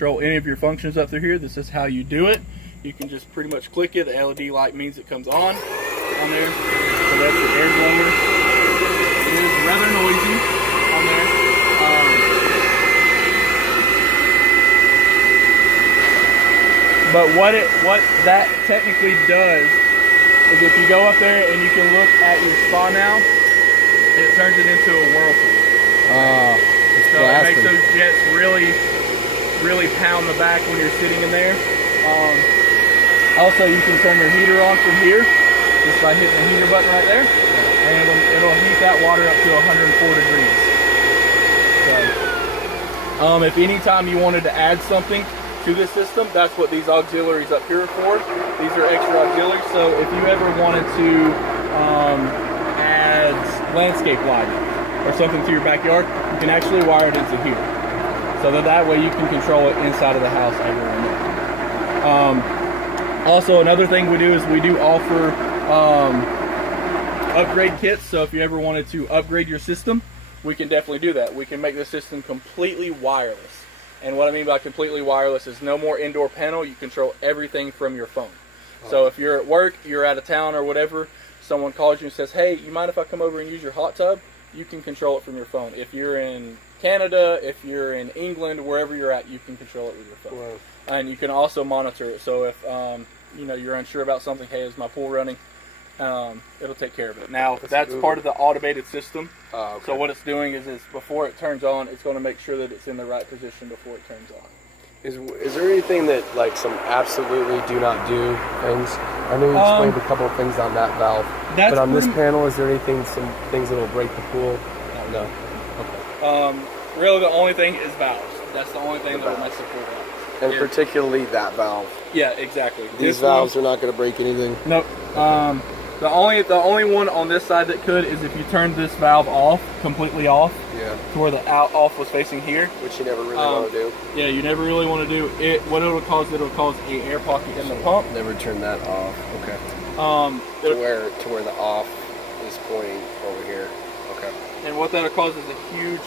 control any of your functions up through here. This is how you do it. You can just pretty much click it. The LED light means it comes on there. So that's your air blower. It is rather noisy on there. But what that technically does is if you go up there and you can look at your spa now, it turns it into a whirlpool. So it makes those jets really pound the back when you're sitting in there. Also, you can turn your heater on from here just by hitting the heater button right there, and it'll heat that water up to 104 degrees. So, if any time you wanted to add something to this system, that's what these auxiliaries up here are for. These are extra auxiliaries, so if you ever wanted to add landscape lighting or something to your backyard, you can actually wire it into here. So that way you can control it inside of the house at your remote. Also, another thing we do is we do offer upgrade kits. So if you ever wanted to upgrade your system, we can definitely do that. We can make the system completely wireless. And what I mean by completely wireless is no more indoor panel. You control everything from your phone. So if you're at work, you're out of town or whatever, someone calls you and says, hey, you mind if I come over and use your hot tub? You can control it from your phone. If you're in Canada, if you're in England, wherever you're at, you can control it with your phone. Wow. And you can also monitor it. So if you're unsure about something, hey, is my pool running? It'll take care of it. Now, that's part of the automated system. Okay. So what it's doing is before it turns on, it's going to make sure that it's in the right position before it turns on. Is there anything that, like, some absolutely do not do things? I know you explained a couple of things on that valve, but on this panel, is there some things that will break the pool? No. Okay. Really, the only thing is valves. That's the only thing that will mess the pool up. And particularly that valve. Yeah, exactly. These valves are not going to break anything. Nope. The only one on this side that could is if you turned this valve off, completely off, to where the off was facing here. Which you never really want to do. Yeah, you never really want to do it. What it'll cause an air pocket in the pump. Never turn that off. Okay. To where the off is pointing over here. Okay. And what that'll cause is a huge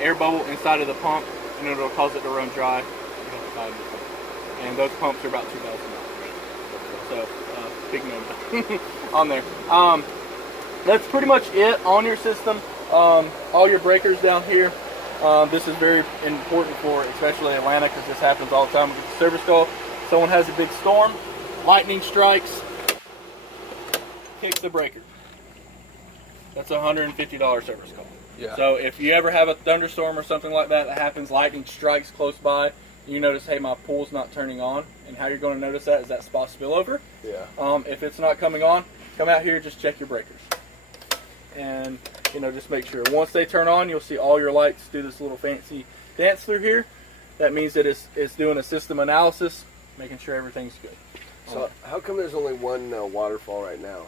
air bubble inside of the pump, and it'll cause it to run dry. And those pumps are about $2,000. So big no on there. That's pretty much it on your system. All your breakers down here. This is very important for especially Atlanta, because this happens all the time with the service call. Someone has a big storm, lightning strikes, kicks the breaker. That's a $150 service call. Yeah. So if you ever have a thunderstorm or something like that happens, lightning strikes close by, you notice, hey, my pool's not turning on, and how you're going to notice that is that spa spillover. Yeah. If it's not coming on, come out here, just check your breakers, and just make sure. Once they turn on, you'll see all your lights do this little fancy dance through here. That means that it's doing a system analysis, making sure everything's good. So how come there's only one waterfall right now?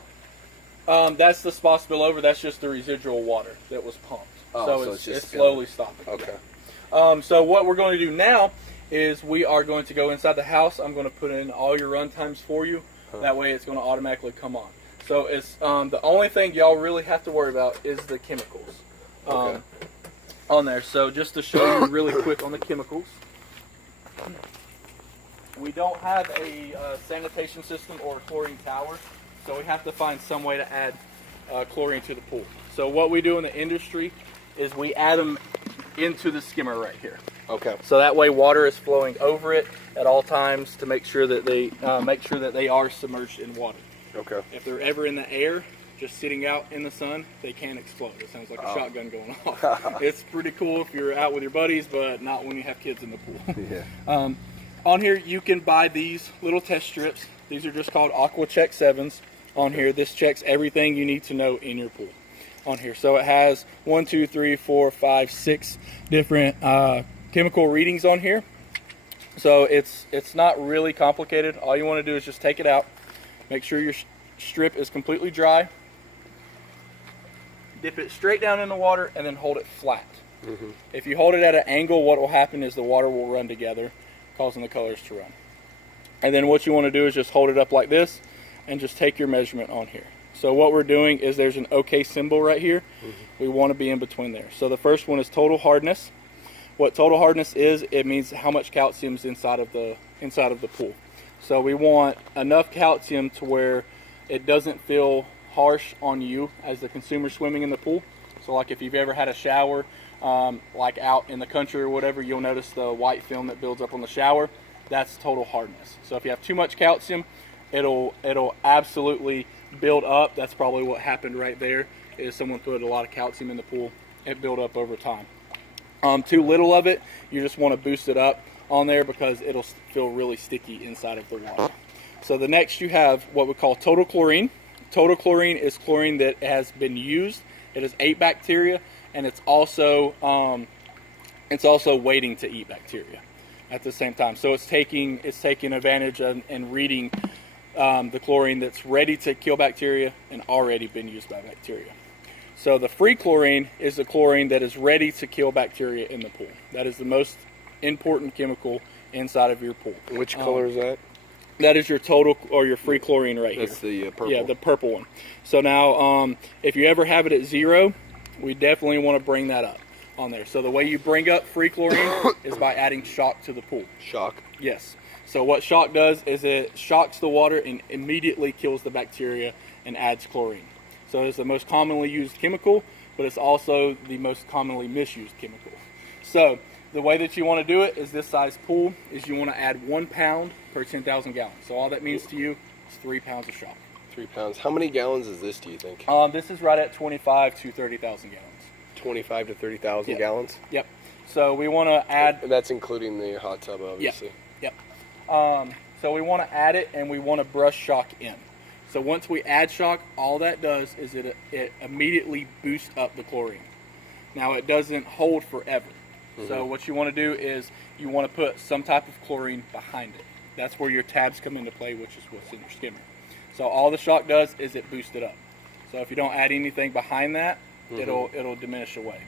That's the spa spillover. That's just the residual water that was pumped. So it's slowly stopping. Okay. So what we're going to do now is we are going to go inside the house. I'm going to put in all your run times for you. That way it's going to automatically come on. So it's the only thing y'all really have to worry about is the chemicals on there. So just to show you really quick on the chemicals, we don't have a sanitation system or a chlorine tower, so we have to find some way to add chlorine to the pool. So what we do in the industry is we add them into the skimmer right here. Okay. So that way water is flowing over it at all times to make sure that they are submerged in water. Okay. If they're ever in the air, just sitting out in the sun, they can explode. It sounds like a shotgun going off. It's pretty cool if you're out with your buddies, but not when you have kids in the pool. Yeah. On here, you can buy these little test strips. These are just called AquaCheck 7s. On here, this checks everything you need to know in your pool. On here, so it has 1, 2, 3, 4, 5, 6 different chemical readings on here. So it's not really complicated. All you want to do is just take it out, make sure your strip is completely dry, dip it straight down in the water, and then hold it flat. Mm-hmm. If you hold it at an angle, what will happen is the water will run together, causing the colors to run. And then what you want to do is just hold it up like this and just take your measurement on here. So what we're doing is there's an OK symbol right here. Mm-hmm. We want to be in between there. So the first one is total hardness. what total hardness is, it means how much calcium is inside of the pool. So we want enough calcium to where it doesn't feel harsh on you as the consumer swimming in the pool. So like if you've ever had a shower, like out in the country or whatever, you'll notice the white film that builds up on the shower. That's total hardness. So if you have too much calcium, it'll absolutely build up. That's probably what happened right there, is someone put a lot of calcium in the pool. It built up over time. Too little of it, you just want to boost it up on there because it'll feel really sticky inside of the water. So the next you have what we call total chlorine. Total chlorine is chlorine that has been used. It has ate bacteria, and it's also waiting to eat bacteria at the same time. So it's taking advantage of and reading the chlorine that's ready to kill bacteria and already been used by bacteria. So the free chlorine is the chlorine that is ready to kill bacteria in the pool. That is the most important chemical inside of your pool. Which color is that? That is your total or your free chlorine right here. That's the purple. Yeah, the purple one. So now, if you ever have it at 0, we definitely want to bring that up on there. So the way you bring up free chlorine is by adding shock to the pool. Shock? Yes. So what shock does is it shocks the water and immediately kills the bacteria and adds chlorine. So it's the most commonly used chemical, but it's also the most commonly misused chemical. So the way that you want to do it is this size pool is you want to add 1 pound per 10,000 gallons. So all that means to you is 3 pounds of shock. 3 pounds. How many gallons is this, do you think? This is right at 25 to 30,000 gallons. 25 to 30,000 gallons? Yep. So we want to add... And that's including the hot tub, obviously. Yep. So we want to add it, and we want to brush shock in. So once we add shock, all that does is it immediately boosts up the chlorine. Now it doesn't hold forever. Mm-hmm. So what you want to do is you want to put some type of chlorine behind it. That's where your tabs come into play, which is what's in your skimmer. So all the shock does is it boosts it up. So if you don't add anything behind that, mm-hmm. it'll diminish away.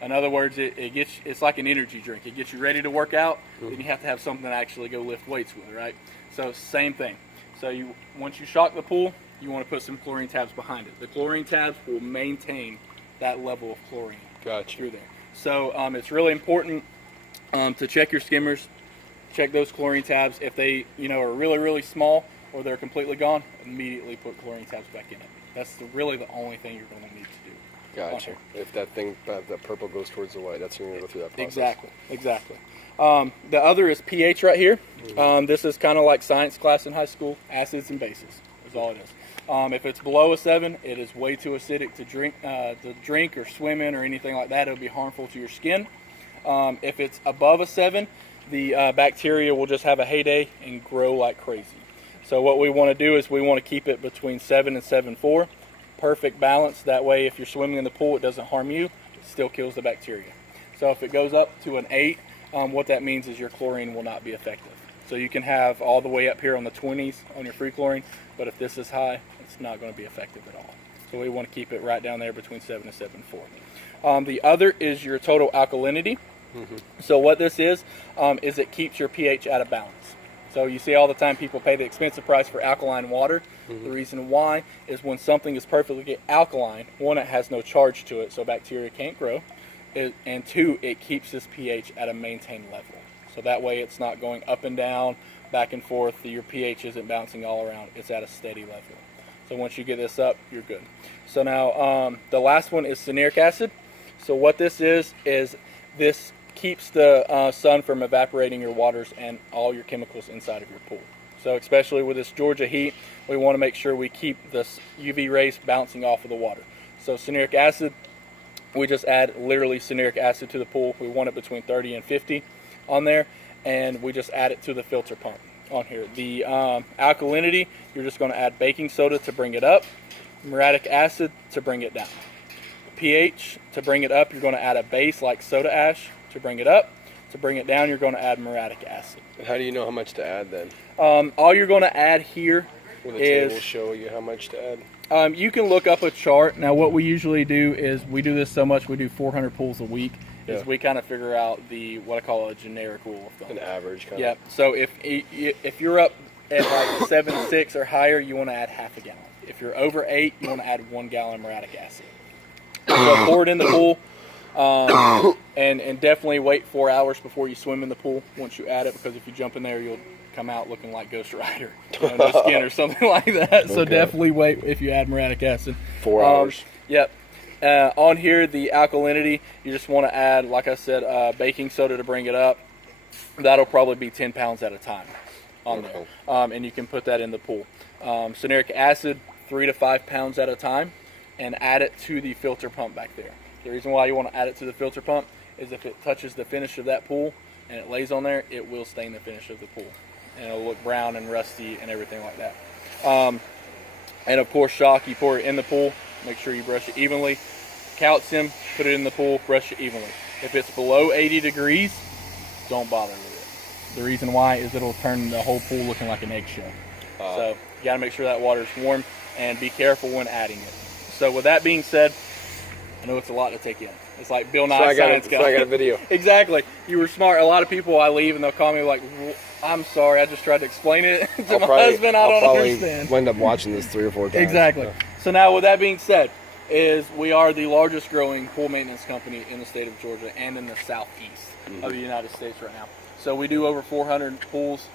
In other words, it's like an energy drink. It gets you ready to work out, mm-hmm. then you have to have something to actually go lift weights with, right? So same thing. So once you shock the pool, you want to put some chlorine tabs behind it. The chlorine tabs will maintain that level of chlorine through there. So it's really important to check your skimmers, check those chlorine tabs. If they are really, really small or they're completely gone, immediately put chlorine tabs back in it. That's really the only thing you're going to need to do. Gotcha. If that purple goes towards the white, that's when you're going to go through that process. Exactly. The other is pH right here. Mm-hmm. This is kind of like science class in high school. Acids and bases is all it is. If it's below a 7, it is way too acidic to drink or swim in or anything like that. It'll be harmful to your skin. If it's above a 7, the bacteria will just have a heyday and grow like crazy. So what we want to do is we want to keep it between 7 and 7.4. Perfect balance. That way if you're swimming in the pool, it doesn't harm you. It still kills the bacteria. So if it goes up to an 8, what that means is your chlorine will not be effective. So you can have all the way up here on the 20s on your free chlorine, but if this is high, it's not going to be effective at all. So we want to keep it right down there between 7 and 7.4. The other is your total alkalinity. Mm-hmm. So what this is it keeps your pH out of balance. So you see all the time people pay the expensive price for alkaline water. Mm-hmm. The reason why is when something is perfectly alkaline, 1, it has no charge to it, so bacteria can't grow. And 2, it keeps this pH at a maintained level. So that way it's not going up and down, back and forth. Your pH isn't bouncing all around. It's at a steady level. So once you get this up, you're good. So now the last one is cyanuric acid. So what this is this keeps the sun from evaporating your waters and all your chemicals inside of your pool. So especially with this Georgia heat, we want to make sure we keep the UV rays bouncing off of the water. So cyanuric acid, we just add literally cyanuric acid to the pool. We want it between 30 and 50 on there, and we just add it to the filter pump on here. The alkalinity, you're just going to add baking soda to bring it up, muriatic acid to bring it down. pH, to bring it up, you're going to add a base like soda ash to bring it up. To bring it down, you're going to add muriatic acid. And how do you know how much to add then? All you're going to add here Will the table show you how much to add? You can look up a chart. Now what we usually do is we do this so much, we do 400 pools a week. Is we kind of figure out what I call a generic rule of thumb. An average kind of. Yeah. So if you're up at like 7.6 or higher, you want to add half a gallon. If you're over 8, you want to add 1 gallon of muriatic acid. So pour it in the pool. And definitely wait 4 hours before you swim in the pool once you add it, because if you jump in there, you'll come out looking like Ghost Rider, no skin or something like that. So definitely wait if you add muriatic acid. 4 hours. Yep. On here, the alkalinity, you just want to add, like I said, baking soda to bring it up. That'll probably be 10 pounds at a time on there. And you can put that in the pool. Cyanuric acid, 3 to 5 pounds at a time, and add it to the filter pump back there. The reason why you want to add it to the filter pump is if it touches the finish of that pool and it lays on there, it will stain the finish of the pool. And it'll look brown and rusty and everything like that. And of course, shock, you pour it in the pool, make sure you brush it evenly. Calcium, put it in the pool, brush it evenly. If it's below 80 degrees, don't bother with it. The reason why is it'll turn the whole pool looking like an eggshell. So you got to make sure that water is warm, and be careful when adding it. So with that being said, I know it's a lot to take in. It's like Bill Nye Science Guy. So I got a video. Exactly. You were smart. A lot of people, I leave and they'll call me like, I'm sorry, I just tried to explain it to my husband. I don't understand. I'll end up watching this 3 or 4 times. Exactly. Yeah. So now with that being said, is we are the largest growing pool maintenance company in the state of Georgia and in the southeast of the United States right now. So we do over 400 pools